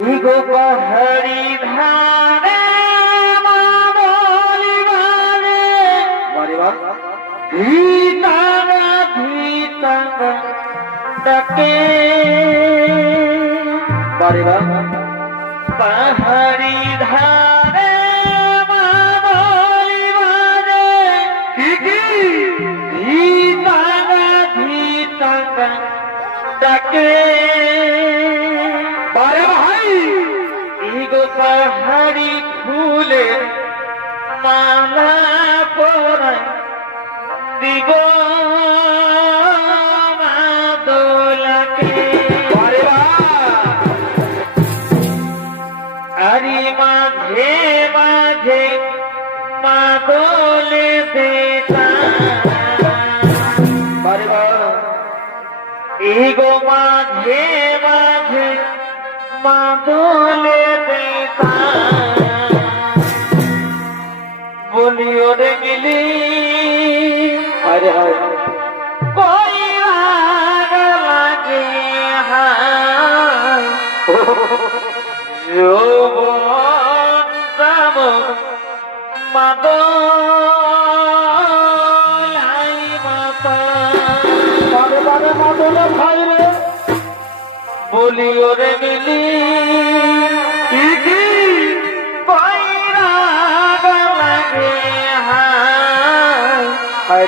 পাহাড়ি ধারে ধীতারা ধীতারা ডাকে বারে বা পাহাড়ি ধারে ধীতারা ধীতারা ডাকে পাহাড়ি ফুলে মালা পরায় দিগ দোলাকে বারে আরি মাঝে মাঝে মাদলে বারে বা ইগো মাঝে মাঝে মাদলে দেতা। বলিও রে গিলি। আরে হায় কই রাগ লাগে হায় যৌবন দাম মাদলাই মাতা। বারে বারে মাদলে ভাই রে বলিও রে মিলি। লাগে হায়। হায়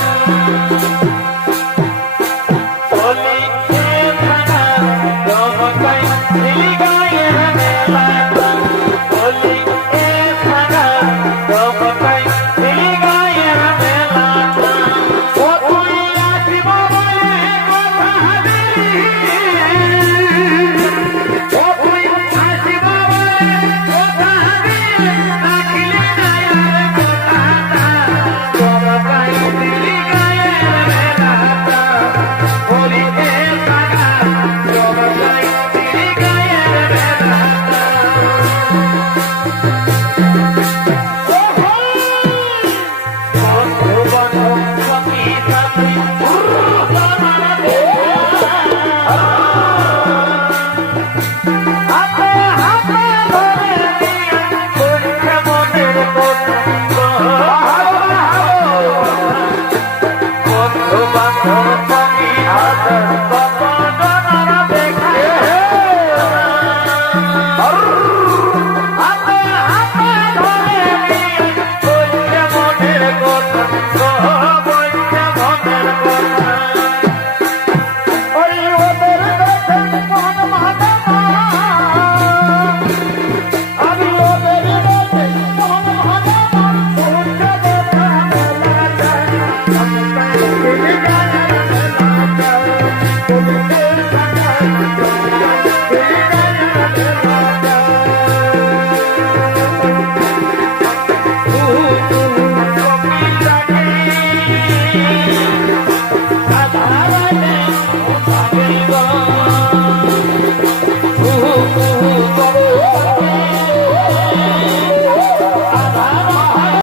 Bye.